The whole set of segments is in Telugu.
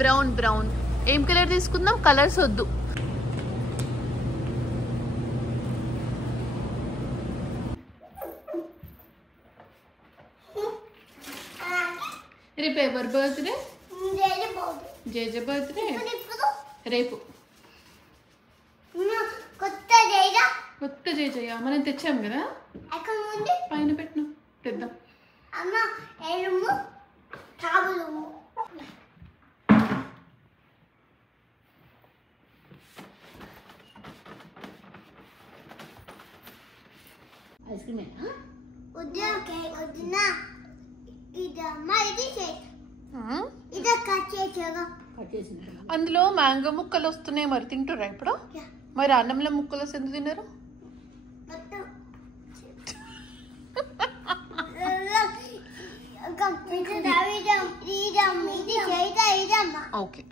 Brown brown. ఏం కలర్ తీసుకుందాం? కలర్స్ వద్దు. రేపు ఎవరి బర్త్డే? జేజ బర్త్డే రేపు. కొత్త జేజయ్య మనం తెచ్చాం కదా, పైన పెట్టినా తెద్దాం. ఐస్ క్రీమ్ అందులో మ్యాంగో ముక్కలు వస్తున్నాయి, మరి తింటురా ఇప్పుడు? మరి అన్నంలో ముక్కలు వస్తే ఎందుకు తిన్నారు? ఓకే,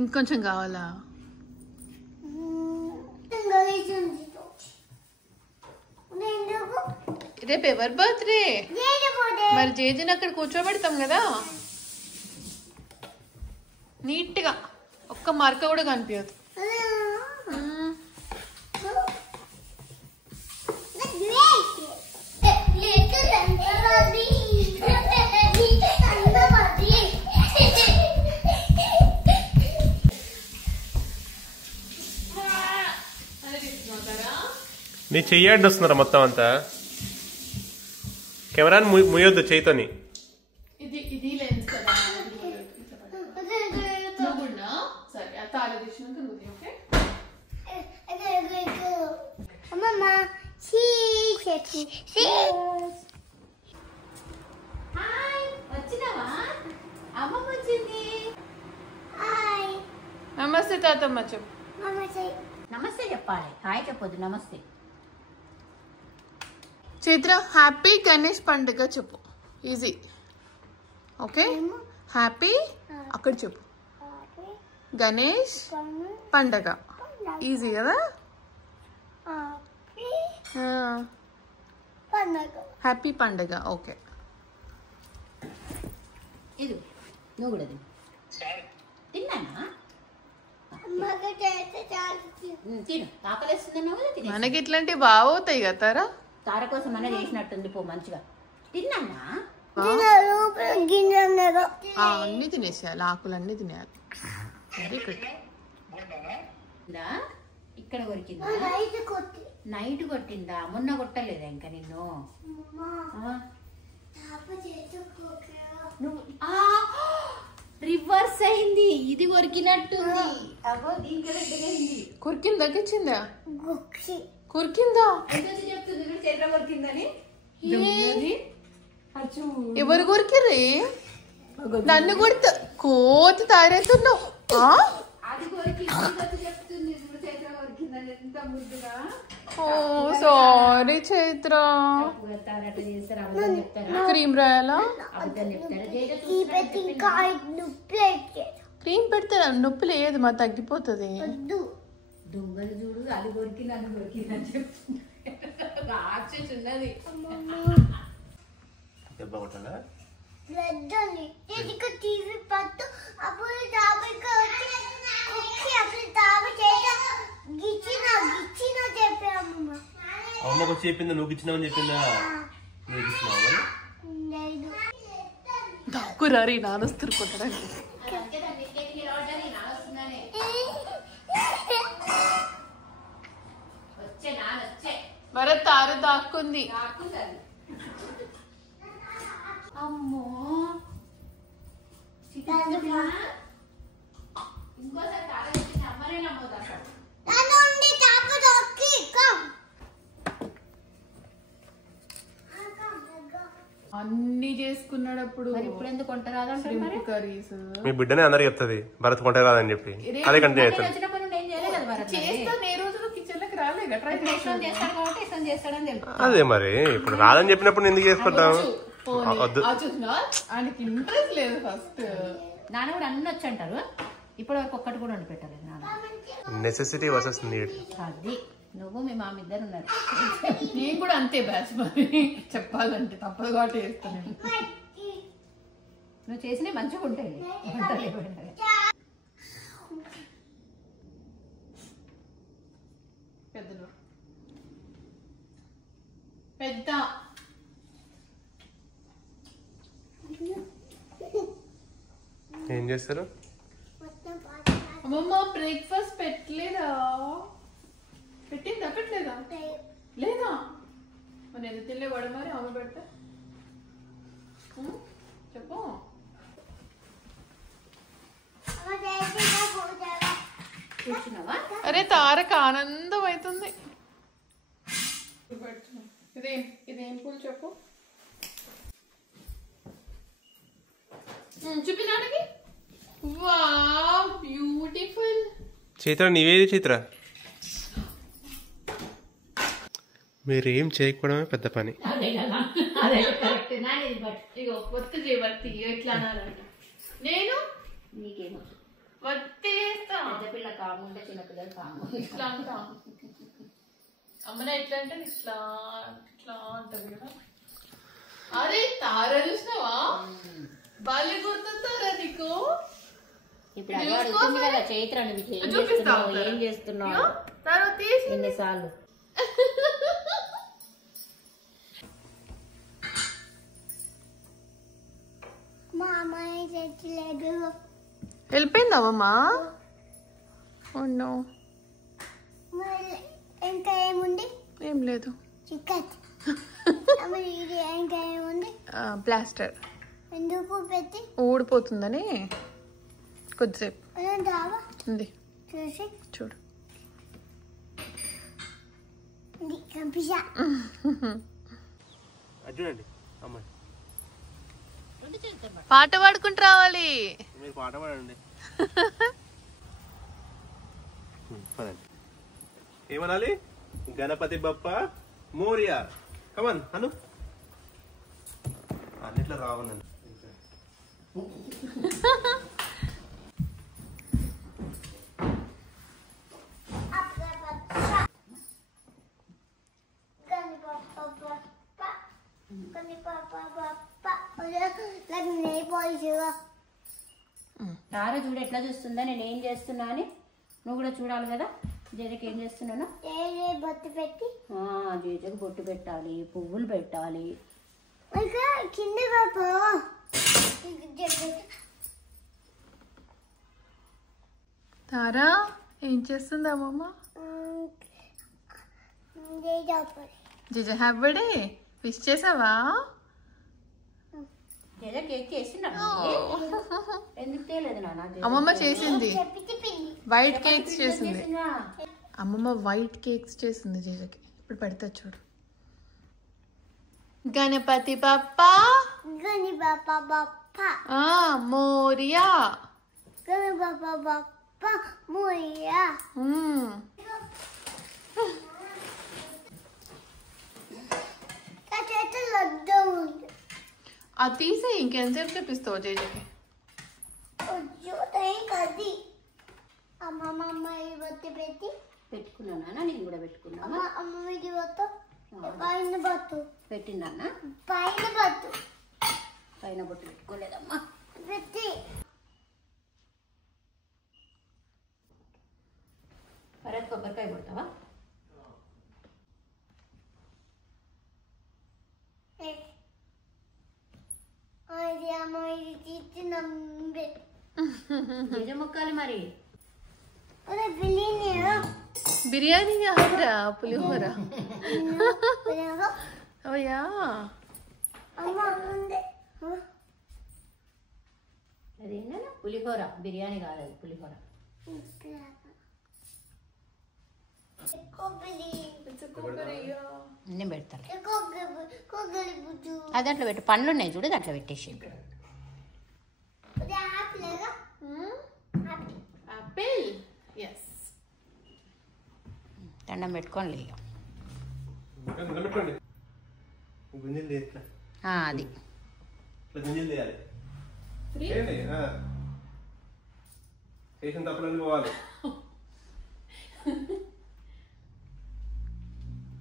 ఇంకొంచెం కావాలా? రేపు ఎవరి బర్త్డే? మరి జేజీని అక్కడ కూర్చోబెడతాం కదా నీట్ గా, ఒక్క మరక కూడా కనిపించదు. నీ చెయ్యాడి వస్తున్నారా మొత్తం అంతా? కెమెరాని ముయ్యొద్దు చేయితోని. ఇది లెన్స్ కదా, సరే తాళ తీసినాక నువ్వు. ఓకే నమస్తే తాతమ్మ చెప్పు. నమస్తే చెప్పాలి, హాయ్ చెప్పొద్దు, నమస్తే. చైత్ర హ్యాపీ గణేష్ పండుగ చెప్పు, ఈజీ. ఓకే, హ్యాపీ అక్కడ చెప్పు, గణేష్ పండగ, ఈజీ కదా. హ్యాపీ పండగ. ఓకే, ఇది నువ్వు కూడా తిన్నానా? తిను, ఆకలిస్తుందన్నావు కదా, తినే. మనకి ఇట్లాంటివి బాగా అవుతాయి కదా తారా. తార కోసం అన్న చేసినట్టుంది పో, మంచిగా తిన్నానా? అన్ని తినేసేయాలి, ఆకులన్నీ తినేయాలి. Very good. ఇక్కడ కొరికిందా? నైట్ కొట్టిందా? మొన్న కొట్టలేదా ఇంకా నిన్ను? నువ్వు రివర్స్ అయింది, ఇది కొరికినట్టుంది. కొరికిందా? కిచ్చిందా? కొరికిందా? చెప్తుంది చైత్ర కొరికిందని. ఎవరు కొరికిర్రీ? నన్ను కొడుతు కోతి తయారవుతున్నావు. ఓ సారీ చైత్ర. క్రీమ్ రాయాలా? క్రీమ్ పెడితే నొప్పి లేదు, మా తగ్గిపోతుంది. దొంగలు చూడు, అది కొరికి నన్ను కొరికిందని చెప్తుంది. రాక్షసున్నది. అమ్మకు చెప్పిందా? నువ్వు ఇచ్చినావని చెప్పిందా? దాక్కురారి నానొస్తారు కొట్టడానికి. భరత్ తారు దాక్కుంది. అమ్మో అన్ని చేసుకున్నాడు అప్పుడు. ఇప్పుడు ఎందుకు వంట రాదంటే కర్రీస్ మీ బిడ్డనే అందరు చెప్తుంది భరత్ కొంటే రాదని చెప్పి, అదే కంటిన్యూ అవుతుంది. అదే మరి ఇప్పుడు రాదని చెప్పినప్పుడు ఎందుకు చేసుకుంటాం? ఆయనకి ఇంట్రెస్ట్ లేదు. ఫస్ట్ నాన్న కూడా అన్ని వచ్చి అంటారు, ఇప్పుడు వరకు ఒక్కటి కూడా వండి పెట్టలేదు నాన్న. Necessity versus need. అది నువ్వు మీ మామ ఇద్దరు ఉన్నారు. నేను కూడా అంతే బ్యాచ్, మరి చెప్పాలంటే తప్పదు కాబట్టి చేస్తాను. నువ్వు చేసినవి మంచిగా ఉంటాయి. పెద్ద ఏం చేస్తారు? అమ్మమ్మ బ్రేక్ఫాస్ట్ పెట్టలేదా? పెట్టిందా? పెట్టలేదా? లేదా నేను తినలే వాడు మరి అమ్మ పెడతా చెప్పు. అరే తారక ఆనందం అవుతుంది. ఇదేం పూలు చెప్పు చూపినానికి. Wow beautiful. చైత్ర నీవేది చైత్ర? మీరేం చేయకపోవడమే పెద్ద పని. ఇగో ఒత్తి చేయబట్టి ఎట్లా అనాలంట. నేను నీకేమో ఒత్తి చేస్తా. పెద్దపిల్ల కాకుండా చిన్నపిల్లలు కాము ఇట్లా అంటా. అమ్మన ఎట్లా అంటే ఇట్లా ఇట్లా అంటది కదా. అరే తార చూసినావా? బాల్య గుర్తుంటారా నీకు? ఇప్పుడు అదే అడుగుతుంది కదా చైత్ర, నువ్వు ఏం చేస్తున్నావు ఎన్నిసార్లు? వెళ్ళిపోయిందామమ్మా? ఇంకా ఏముంది? ఏం లేదు. చికెన్ ఇంకా ఏముంది? ప్లాస్టర్. ఎందుకు పెట్టి? ఊడిపోతుందని కొద్దిసేపు ఉంది. చూసి చూడు. చూడండి అమ్మాయి పాట పాడుకుంటూ రావాలి. మీరు పాట పాడండి. ఏమనాలి? గణపతి బప్ప మోరియా. కమన్ అను. అన్నిట్లో రావనండి. తార చూడు ఎట్లా చూస్తుందా నేను ఏం చేస్తున్నా అని. నువ్వు కూడా చూడాలి కదా. జేజకి ఏం చేస్తున్నాను? బొట్టు పెట్టి జేజకు బొట్టు పెట్టాలి, పువ్వులు పెట్టాలి. కింద తారా ఏం చేస్తుంది అమ్మమ్మ? జేజ హ్యాపీ బర్త్డే విష్ చేసావా? జేజ కేక్ చేసిందా? ఎందుకు తేలేదు నాన్న? అమ్మమ్మ చేసింది. వైట్ కేక్స్ చేసింది అమ్మమ్మ. వైట్ కేక్స్ చేసింది జేజకి. ఇప్పుడు పెడతా చూడు. గణపతి బప్ప మోరియా. మోరియా. అది తీసే ఇంకెంతసేపు చూపిస్తావు జేజకి? అమ్మమ్మ బొట్టు పెట్టి పెట్టుకున్నానా? నేను కూడా పెట్టుకున్నాను. అమ్మ ఇది బొట్టు పైన బొట్టు పెట్టిందా? పైన బొట్టు. పైన బొట్టు పెట్టుకోలేదమ్మా. పెట్టి పరత్ కొబ్బరికాయ కొడతావా? అది అమ్మ ఇది తీసి నమ్మే జేజ మొక్కాలి మరి. బిర్యానీ కాదురా పులిహోర. ఓయా అదేనా పులిహోర. బిర్యానీ కాదు అది, పులిహోర. నేను పెడతాను. అది దాంట్లో పెట్టు. పండ్లు ఉన్నాయి చూడు, దాంట్లో పెట్టేసి. ఆపిల్. ఎస్. దండం పెట్టుకోండి. అది చేసిన తప్పులన్నీ పోవాలి.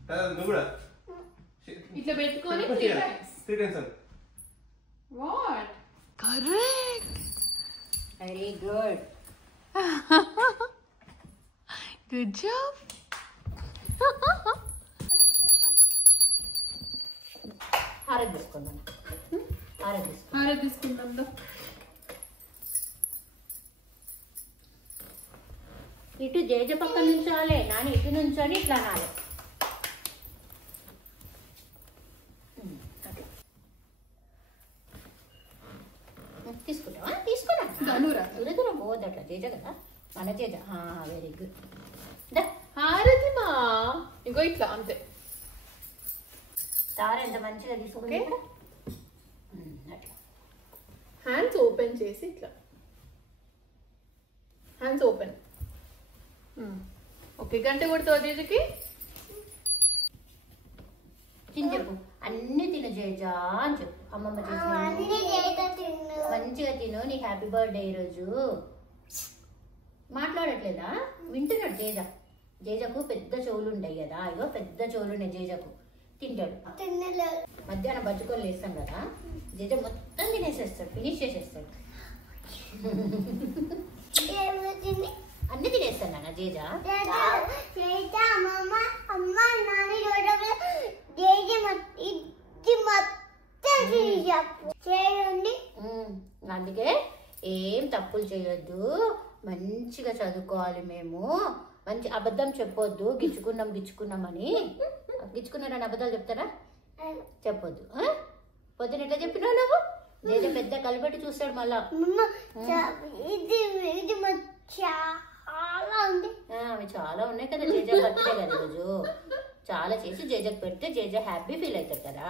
నువ్వు కూడా ఇట్లా పెట్టుకొని 3 times. What? Correct. Very good. Good job. ఆరగిస్తున్నాను. తీసుకుందాం. ఇటు జేజ పక్కన నుంచాలే, నాని ఇటు నుంచొని ఇట్లా అనాలి. తీసుకుంటావా? తీసుకున్నా. దూరం పోవద్దు అట్లా. జేజ కదా మన జేజ. Very good. హారతి మా ఇంకో ఇట్లా అంతే. తార ఎంత మంచిగా తీసుకుంటే అట్లా హ్యాండ్స్ ఓపెన్ చేసి ఇట్లా. Hands open. ఓకే, గంట కొడుతావు జేజకి. చెప్పు అన్ని తిను జేజా అని చెప్పు. అమ్మమ్మ చేసి మంచిగా తిను. నీ హ్యాపీ బర్త్డే ఈరోజు. మాట్లాడట్లేదా? వింటున్నాడు జేజ. జేజకు పెద్ద చెవులు ఉంటాయి కదా, ఇగో పెద్ద చెవులు ఉన్నాయి జేజకు. తింటాడు. మధ్యాహ్నం బజ్జుకొని లేస్తాం కదా, జేజ మొత్తం తినేసేస్తాడు, ఫినిష్ చేసేస్తాడు. అన్ని తినేస్తాను నాన్న జేజ. అందుకే ఏం తప్పులు చేయొద్దు, మంచిగా చదువుకోవాలి. మేము మంచి అబద్ధం చెప్పొద్దు. గిచ్చుకున్నామని. గిచ్చుకున్నారని అబద్ధాలు చెప్తారా? చెప్పొద్దు. పొద్దున ఎట్లా చెప్పినావు నువ్వు? జేజ పెద్ద కలిపెట్టి చూస్తాడు మళ్ళా. అవి చాలా ఉన్నాయి కదా, జేజ బర్త్డే కదా రోజు. చాలా చేసి జేజకు పెడితే జేజ హ్యాపీ ఫీల్ అవుతాడు కదా.